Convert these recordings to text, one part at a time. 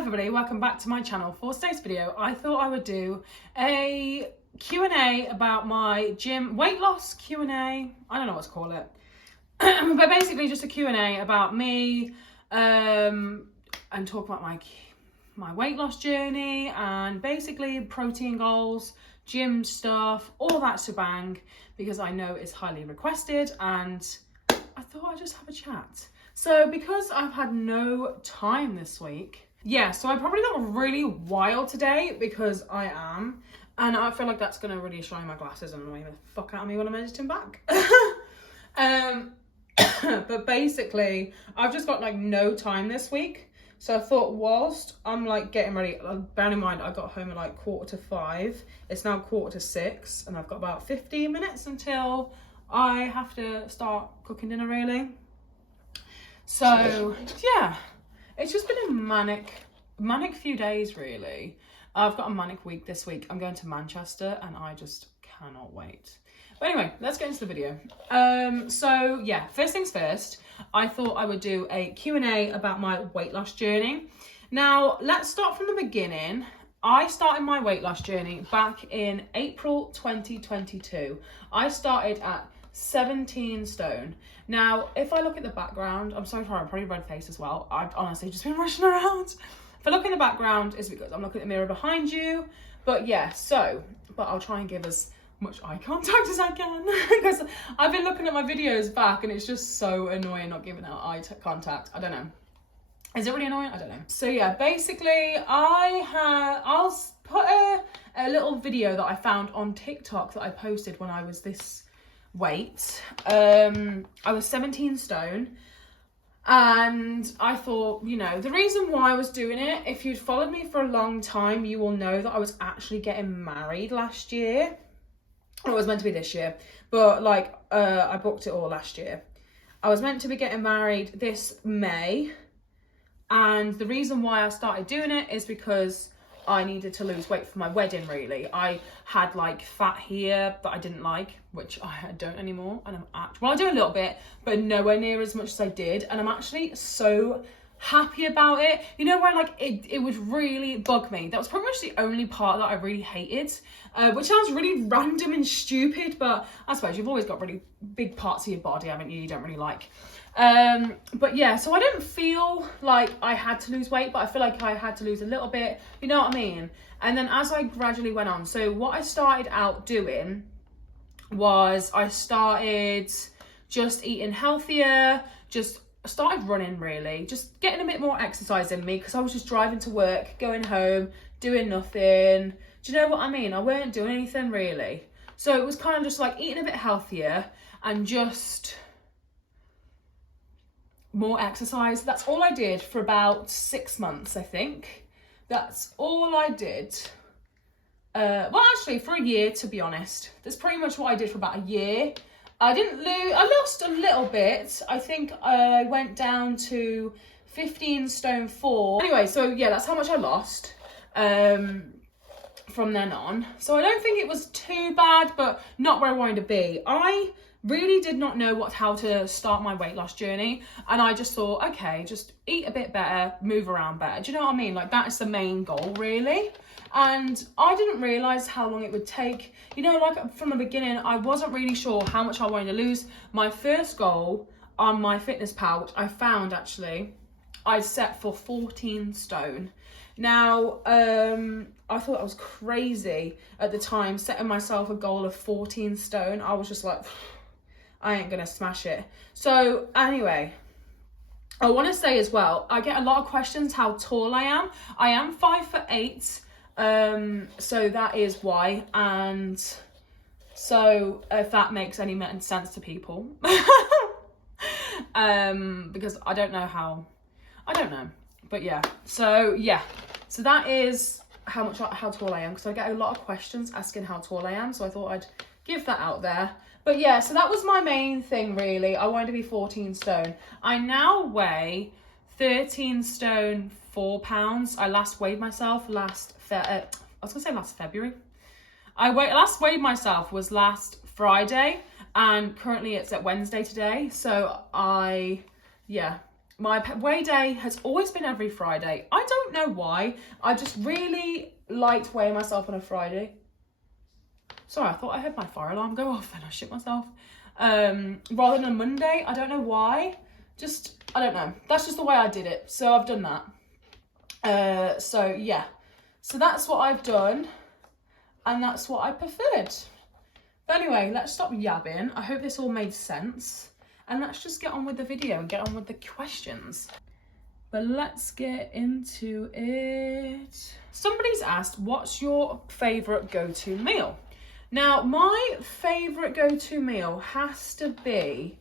everybody, welcome back to my channel. For today's video, I thought I would do a Q&A about my gym weight loss Q&A. I don't know what to call it. But basically just a Q&A about me and talk about my weight loss journey and basically protein goals, gym stuff, all that shebang, because I know it's highly requested and I thought I'd just have a chat. So because I've had no time this week, so I probably look really wild today because I am, and I feel like that's going to really shine my glasses and annoy the fuck out of me when I'm editing back. But basically, I've just got like no time this week. So I thought whilst I'm like getting ready, bearing in mind I got home at like 4:45, it's now 5:45, and I've got about 15 minutes until I have to start cooking dinner really. So yeah, it's just been a manic few days really. I've got a manic week this week. I'm going to Manchester and I just cannot wait. But anyway, let's get into the video. So yeah, first things first, I thought I would do a Q&A about my weight loss journey. Now, let's start from the beginning. I started my weight loss journey back in April 2022. I started at 17 stone. Now, if I look at the background, I'm so sorry, I'm probably red faced as well. I've honestly just been rushing around. If I look in the background, it's because I'm looking at the mirror behind you. But yeah, but I'll try and give as much eye contact as I can because I've been looking at my videos back and it's just so annoying not giving out eye contact. I don't know. Is it really annoying? I don't know. So yeah, basically I'll put a little video that I found on TikTok that I posted when I was this weight. I was 17 stone and I thought, you know, the reason why I was doing it, if you'd followed me for a long time, you will know that I was actually getting married last year. It was meant to be this year, but like I booked it all last year. I was meant to be getting married this May, and the reason why I started doing it is because I needed to lose weight for my wedding really. I had like fat here that I didn't like, which I don't anymore, and I do a little bit, but nowhere near as much as I did, and I'm actually so happy about it. You know, where like it would really bug me. That was pretty much the only part that I really hated, which sounds really random and stupid, but I suppose you've always got really big parts of your body, haven't you, you don't really like. But yeah, so I didn't feel like I had to lose weight, but I feel like I had to lose a little bit, you know what I mean? And then as I gradually went on, so what I started out doing was I started just eating healthier, just started running really, just getting a bit more exercise in me because I was just driving to work, going home, doing nothing. Do you know what I mean? I weren't doing anything really. So it was kind of just like eating a bit healthier and just more exercise. That's all I did for about 6 months, I think. That's all I did. Well, actually for a year, to be honest. That's pretty much what I did for about a year. I lost a little bit. I think I went down to 15 stone 4. Anyway, so yeah, that's how much I lost from then on. So I don't think it was too bad, but not where I wanted to be. I really did not know how to start my weight loss journey, and I just thought, okay, just eat a bit better, move around better. Do you know what I mean? Like, that is the main goal really. And I didn't realise how long it would take. You know, like from the beginning, I wasn't really sure how much I wanted to lose. My first goal on my fitness pal, which I found actually, I set for 14 stone. Now, I thought I was crazy at the time, setting myself a goal of 14 stone. I was just like, I ain't gonna smash it. So anyway, I want to say as well, I get a lot of questions how tall I am. I am 5'8". So that is why, and so if that makes any sense to people, because I don't know, but yeah, so that is how tall I am, because I get a lot of questions asking how tall I am, so I thought I'd give that out there. But yeah, so that was my main thing really. I wanted to be 14 stone. I now weigh 13 stone 4 pounds. I last weighed myself last February. Last weighed myself was last Friday, and currently it's at Wednesday today. So My weigh day has always been every Friday. I don't know why. I just really liked weighing myself on a Friday. Sorry, I thought I heard my fire alarm go off and I shit myself. Rather than a Monday, I don't know why. I don't know. That's just the way I did it. So I've done that. So yeah. So that's what I've done. And that's what I preferred. But anyway, let's stop yabbing. I hope this all made sense. And let's just get on with the video and get on with the questions. But let's get into it. Somebody's asked, what's your favourite go-to meal? Now, my favourite go-to meal has to be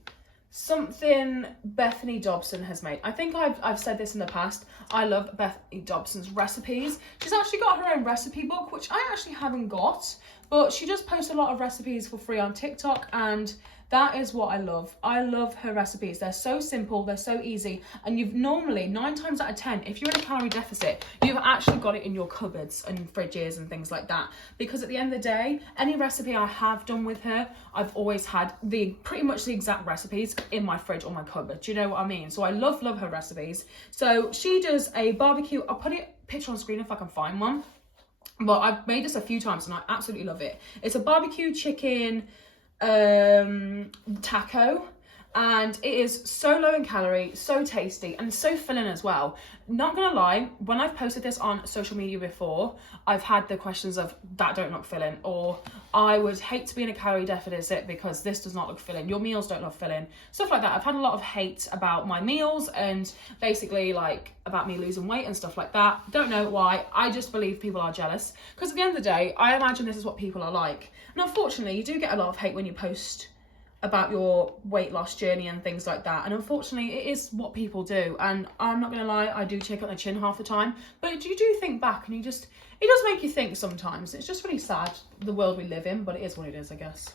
something Bethany Dobson has made. I think I've said this in the past. I love Bethany Dobson's recipes. She's actually got her own recipe book, which I actually haven't got, but she does post a lot of recipes for free on TikTok, and that is what I love. I love her recipes. They're so simple, they're so easy, and you've normally, 9 times out of 10, if you're in a calorie deficit, you've actually got it in your cupboards and fridges and things like that. Because at the end of the day, any recipe I have done with her, I've always had pretty much the exact recipes in my fridge or my cupboard. Do you know what I mean? So I love her recipes. So she does a barbecue, I'll put it picture on screen if I can find one. But I've made this a few times and I absolutely love it. It's a barbecue chicken taco, and it is so low in calorie, so tasty, and so filling as well. Not gonna lie, when I've posted this on social media before, I've had the questions of that don't look filling, or I would hate to be in a calorie deficit because this does not look filling, your meals don't look filling, stuff like that. I've had a lot of hate about my meals and basically like about me losing weight and stuff like that. Don't know why. I just believe people are jealous, because at the end of the day, I imagine this is what people are like. And unfortunately, you do get a lot of hate when you post about your weight loss journey and things like that, and unfortunately it is what people do, and I'm not gonna lie, I do check up the chin half the time, but you do think back and it does make you think sometimes. It's just really sad, the world we live in, but it is what it is, I guess.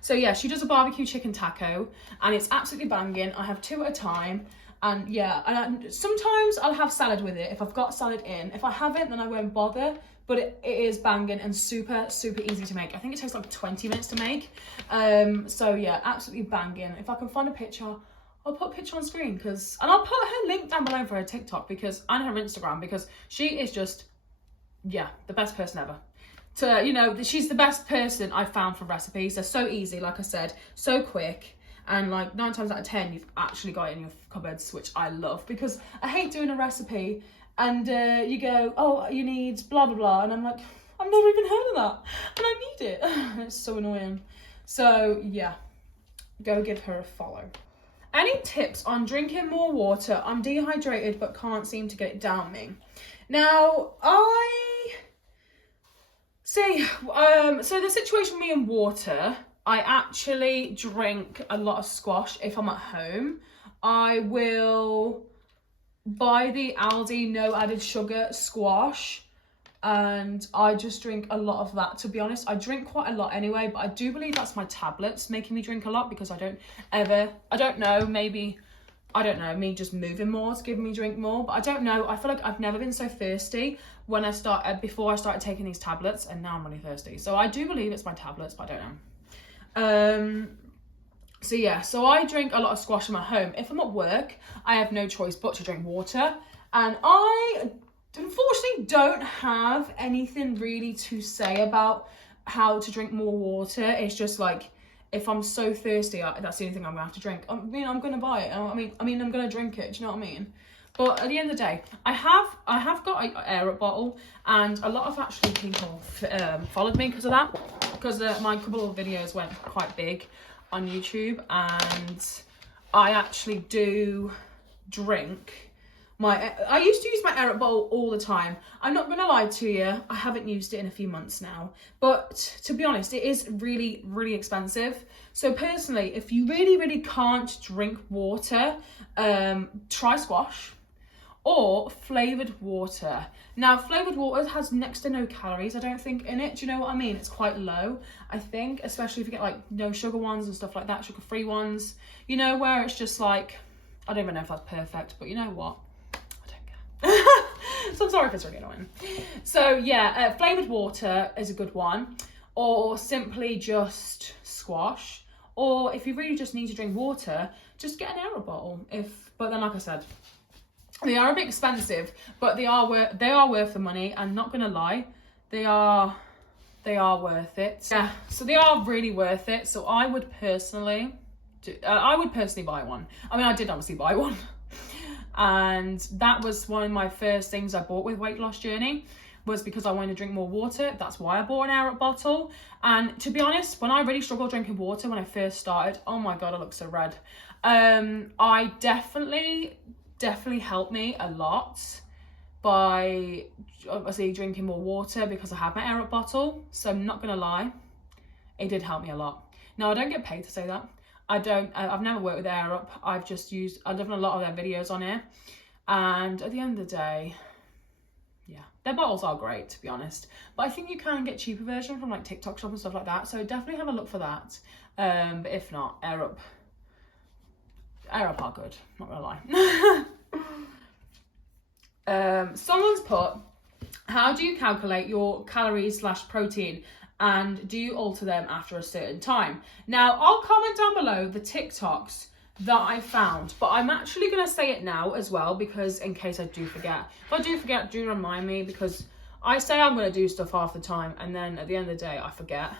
So yeah, she does a barbecue chicken taco and it's absolutely banging. I have 2 at a time, and yeah, and sometimes I'll have salad with it if I've got salad in. If I haven't, then I won't bother. But it is banging and super easy to make. I think it takes like 20 minutes to make. So yeah, absolutely banging. If I can find a picture, I'll put a picture on screen, and I'll put her link down below for her TikTok and her Instagram, because she is just, yeah, the best person ever. She's the best person I've found for recipes. They're so easy, like I said, so quick. And like 9 times out of 10, you've actually got it in your cupboards, which I love, because I hate doing a recipe and you go, oh, you need blah, blah, blah. And I'm like, I've never even heard of that. And I need it. It's so annoying. So yeah, go give her a follow. Any tips on drinking more water? I'm dehydrated, but can't seem to get it down me. Now, so the situation with me and water, I actually drink a lot of squash if I'm at home. I will buy the Aldi no added sugar squash, and I just drink a lot of that. To be honest, I drink quite a lot anyway, but I do believe that's my tablets making me drink a lot, because I don't know, maybe, I don't know, me just moving more is giving me drink more, but I don't know. I feel like I've never been so thirsty before I started taking these tablets, and now I'm really thirsty. So I do believe it's my tablets, but I don't know. So yeah, so I drink a lot of squash in my home. If I'm at work, I have no choice but to drink water. And I unfortunately don't have anything really to say about how to drink more water. It's just like, if I'm so thirsty, that's the only thing I'm gonna have to drink. I mean, I'm gonna buy it. I'm gonna drink it. Do you know what I mean? But at the end of the day, I have got an air bottle, and a lot of actually people followed me because of that, because my couple of videos went quite big on YouTube, and I actually do drink I used to use my air bottle all the time. I'm not gonna lie to you, I haven't used it in a few months now, but to be honest, it is really expensive. So personally, if you really can't drink water, try squash or flavoured water. Now, flavoured water has next to no calories, I don't think, in it. Do you know what I mean? It's quite low, I think, especially if you get like no sugar ones and stuff like that, sugar-free ones, you know, where it's just like, I don't even know if that's perfect, but you know what? I don't care. So I'm sorry if it's really annoying. So yeah, flavoured water is a good one, or simply just squash. Or if you really just need to drink water, just get an Arab bottle. But then, like I said, they are a bit expensive, but they are worth the money. I'm not gonna lie, they are worth it. Yeah, so they are really worth it. So I would personally buy one. I mean, I did obviously buy one, and that was one of my first things I bought with weight loss journey, was because I wanted to drink more water. That's why I bought an Arab bottle. And to be honest, when I really struggled drinking water when I first started, oh my god, I look so red. I definitely helped me a lot by obviously drinking more water because I had my Arab bottle. So I'm not gonna lie, it did help me a lot. Now, I don't get paid to say that. I've never worked with Arab. I've done a lot of their videos on it, and at the end of the day, yeah, their bottles are great, to be honest. But I think you can get cheaper version from like TikTok shop and stuff like that. So definitely have a look for that. But if not, Arab are good, not gonna lie. Someone's put, how do you calculate your calories / protein, and do you alter them after a certain time? Now, I'll comment down below the TikToks that I found, but I'm actually going to say it now as well, because in case I do forget. If I do forget, do remind me, because I say I'm going to do stuff half the time, and then at the end of the day, I forget.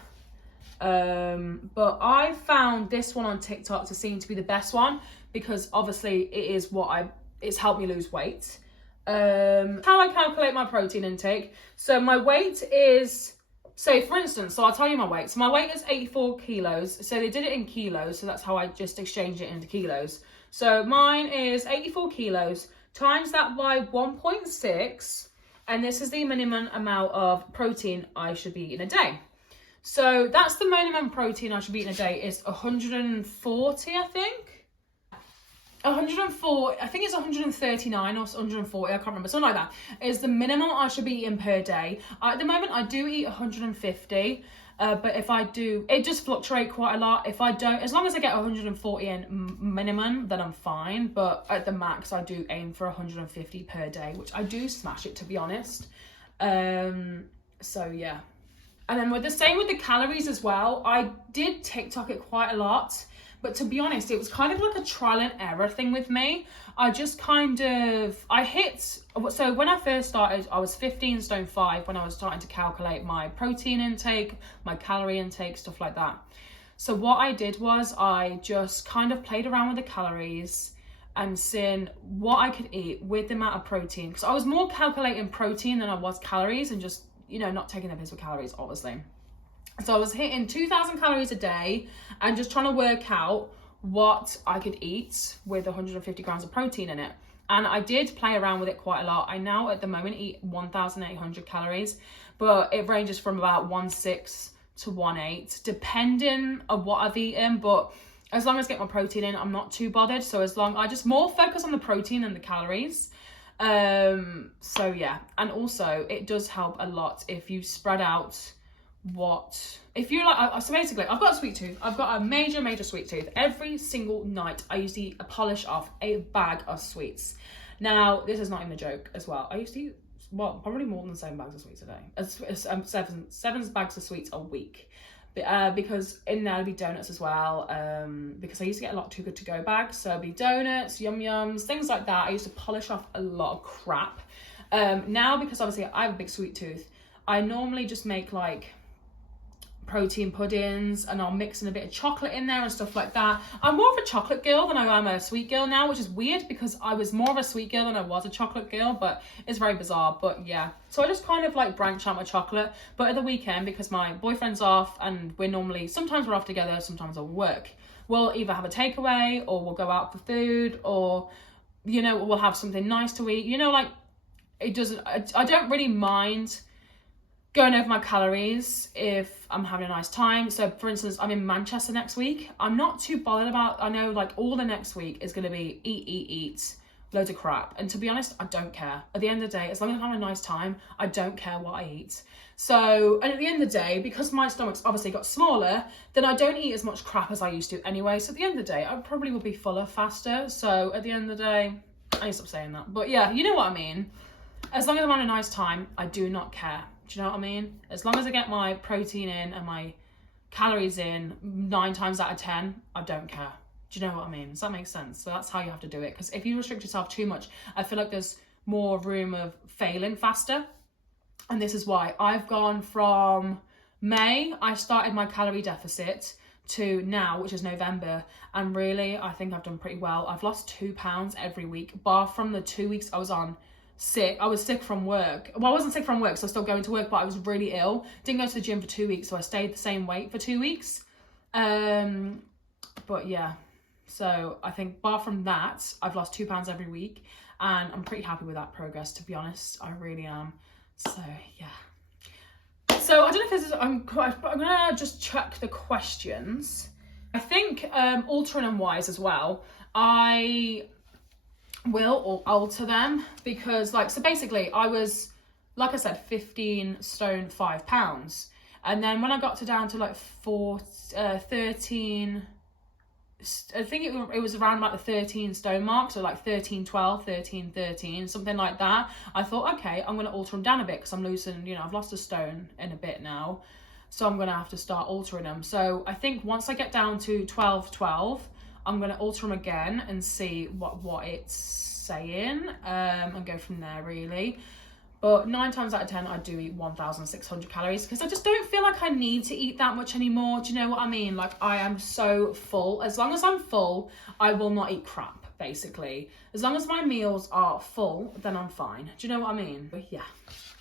But I found this one on TikTok to seem to be the best one, because obviously it is it's helped me lose weight. How I calculate my protein intake. So my weight is, for instance, I'll tell you my weight. So my weight is 84 kilos. So they did it in kilos. So that's how I just exchanged it into kilos. So mine is 84 kilos, times that by 1.6. And this is the minimum amount of protein I should be eating a day. So that's the minimum protein I should be eating a day, is 140, I think. 104, I think it's 139 or 140, I can't remember, something like that, is the minimum I should be eating per day. At the moment, I do eat 150, but if I do, it does fluctuate quite a lot. If I don't, as long as I get 140 in minimum, then I'm fine. But at the max, I do aim for 150 per day, which I do smash it, to be honest. So yeah. And then with the calories as well, I did TikTok it quite a lot. But to be honest, it was kind of like a trial and error thing with me. So when I first started, I was 15 stone 5 when I was starting to calculate my protein intake, my calorie intake, stuff like that. So what I did was I just kind of played around with the calories and seeing what I could eat with the amount of protein. Because I was more calculating protein than I was calories, and just, not taking the piss with calories, obviously. So I was hitting 2,000 calories a day and just trying to work out what I could eat with 150 grams of protein in it. And I did play around with it quite a lot. I now at the moment eat 1,800 calories, but it ranges from about 1.6 to 1.8, depending on what I've eaten. But as long as I get my protein in, I'm not too bothered. So I just more focus on the protein than the calories. So yeah, and also it does help a lot if you spread out if you like. So basically, I've got a sweet tooth. I've got a major sweet tooth. Every single night I used to eat a polish off a bag of sweets. Now, this is not even a joke as well. I used to eat, probably more than 7 bags of sweets a day. 7 bags of sweets a week. Because in there would be donuts as well, because I used to get a lot Too Good To Go bags. So it'd be donuts, yum-yums, things like that. I used to polish off a lot of crap. Now, because obviously I have a big sweet tooth, I normally just make like protein puddings, and I'll mix in a bit of chocolate in there and stuff like that. I'm more of a chocolate girl than I am a sweet girl now, which is weird because I was more of a sweet girl than I was a chocolate girl, but it's very bizarre. But yeah, so I just kind of like branch out my chocolate. But at the weekend, because my boyfriend's off and sometimes we're off together, sometimes I'll work, we'll either have a takeaway or we'll go out for food, or we'll have something nice to eat. I don't really mind going over my calories if I'm having a nice time. So for instance, I'm in Manchester next week. I'm not too bothered about, I know like all the next week is going to be eat, loads of crap. And to be honest, I don't care. At the end of the day, as long as I'm having a nice time, I don't care what I eat. So, and at the end of the day, because my stomach's obviously got smaller, then I don't eat as much crap as I used to anyway. So at the end of the day, I probably will be fuller faster. So at the end of the day, I need to stop saying that. But yeah, you know what I mean. As long as I'm having a nice time, I do not care. Do you know what I mean? As long as I get my protein in and my calories in 9 times out of 10, I don't care. Do you know what I mean? Does that make sense? So that's how you have to do it. Because if you restrict yourself too much, I feel like there's more room of failing faster. And this is why I've gone from May, I started my calorie deficit, to now, which is November, and really I think I've done pretty well. I've lost 2 pounds every week, bar from the 2 weeks I was on sick. I was sick from work. Well, I wasn't sick from work, so I was still going to work, but I was really ill. Didn't go to the gym for 2 weeks, so I stayed the same weight for 2 weeks. But yeah, so I think bar from that, I've lost 2 pounds every week, and I'm pretty happy with that progress, to be honest. I really am. So yeah. So I don't know if this is, I'm gonna just check the questions. I think altering them wise as well, I will alter them, because like, so basically I was, like I said, 15 stone 5 pounds, and then when I got down to like 13, I think it was around about the 13 stone mark, so like 13, 12, 13, 13, something like that. I thought, okay, I'm going to alter them down a bit, because I'm losing, you know, I've lost a stone in a bit now, so I'm going to have to start altering them. So I think once I get down to 12, 12, I'm going to alter them again and see what it's saying, and go from there, really. But 9 times out of 10, I do eat 1,600 calories, because I just don't feel like I need to eat that much anymore. Do you know what I mean? Like, I am so full. As long as I'm full, I will not eat crap, basically. As long as my meals are full, then I'm fine. Do you know what I mean? But yeah.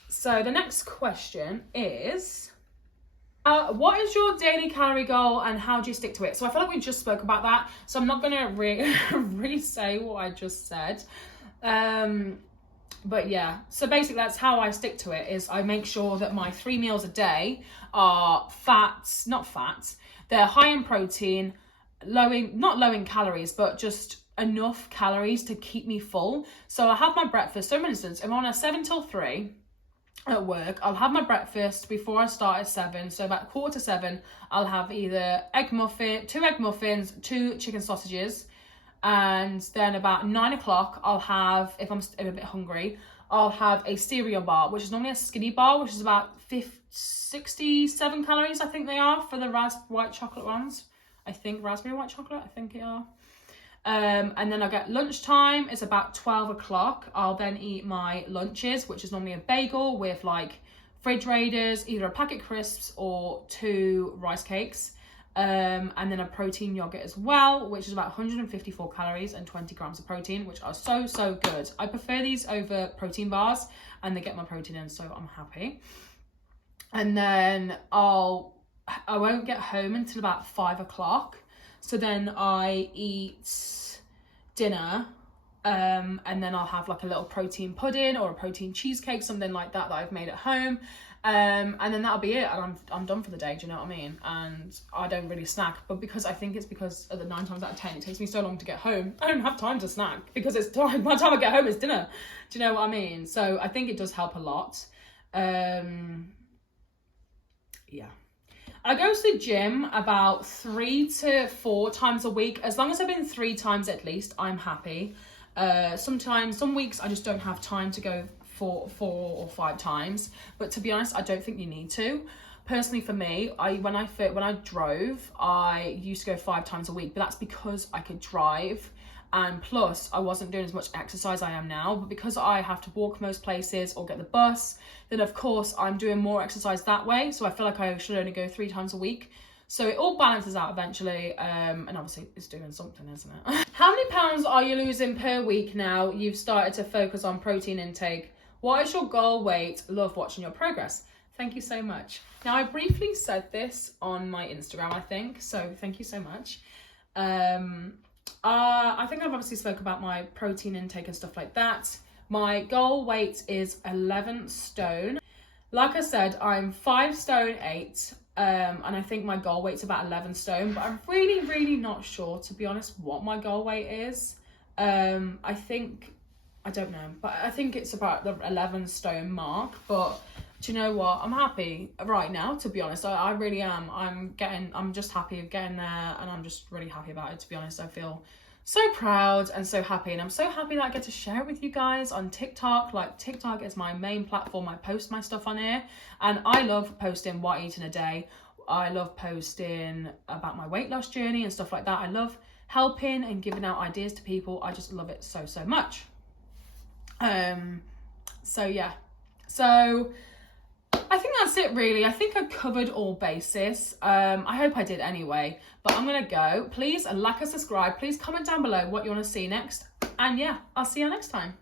So the next question is, what is your daily calorie goal and how do you stick to it? So I feel like we just spoke about that, so I'm not going to re-say what I just said. But yeah, so basically that's how I stick to it, is I make sure that my 3 meals a day are they're high in protein, not low in calories, but just enough calories to keep me full. So I have my breakfast. So for instance, if I'm on a 7 till 3 at work, I'll have my breakfast before I start at 7. So about 6:45, I'll have either 2 egg muffins, 2 chicken sausages. And then about 9 o'clock, I'll have, if I'm a bit hungry, I'll have a cereal bar, which is normally a skinny bar, which is about 67 calories, I think they are, for the white chocolate ones. I think raspberry white chocolate, I think they are. And then I get lunchtime, it's about 12 o'clock. I'll then eat my lunches, which is normally a bagel with like fridge raiders, either a packet crisps or 2 rice cakes. And then a protein yogurt as well, which is about 154 calories and 20 grams of protein, which are so good. I prefer these over protein bars, and they get my protein in, so I'm happy. And then I won't get home until about 5 o'clock, so then I eat dinner, and then I'll have like a little protein pudding or a protein cheesecake, something like that I've made at home. And then that'll be it, and I'm done for the day. Do you know what I mean? And I don't really snack, but because I think it's because of the 9 times out of 10 it takes me so long to get home, I don't have time to snack, because it's time. By the time I get home, it's dinner. Do you know what I mean? So I think it does help a lot. Yeah. I go to the gym about 3 to 4 times a week. As long as I've been 3 times at least, I'm happy. Some weeks I just don't have time to go 4 or 5 times, but to be honest, I don't think you need to. Personally, for me, when I drove, I used to go 5 times a week, but that's because I could drive, and plus I wasn't doing as much exercise I am now. But because I have to walk most places or get the bus, then of course I'm doing more exercise that way, so I feel like I should only go 3 times a week. So it all balances out eventually, and obviously it's doing something, isn't it? How many pounds are you losing per week now you've started to focus on protein intake? What is your goal weight? Love watching your progress. Thank you so much. Now, I briefly said this on my Instagram, I think, so thank you so much. I think I've obviously spoke about my protein intake and stuff like that. My goal weight is 11 stone. Like I said, I'm 5 stone 8, and I think my goal weight's about 11 stone, but I'm really not sure, to be honest, what my goal weight is. I don't know, but I think it's about the 11 stone mark. But do you know what? I'm happy right now, to be honest. I really am. I'm just happy of getting there, and I'm just really happy about it, to be honest. I feel so proud and so happy, and I'm so happy that I get to share it with you guys on TikTok. Like, TikTok is my main platform. I post my stuff on here, and I love posting what I eat in a day. I love posting about my weight loss journey and stuff like that. I love helping and giving out ideas to people. I just love it so, so much. So yeah, so I think that's it really. I think I covered all bases. I hope I did anyway, but I'm gonna go. Please like and subscribe. Please comment down below what you want to see next. And yeah, I'll see you next time.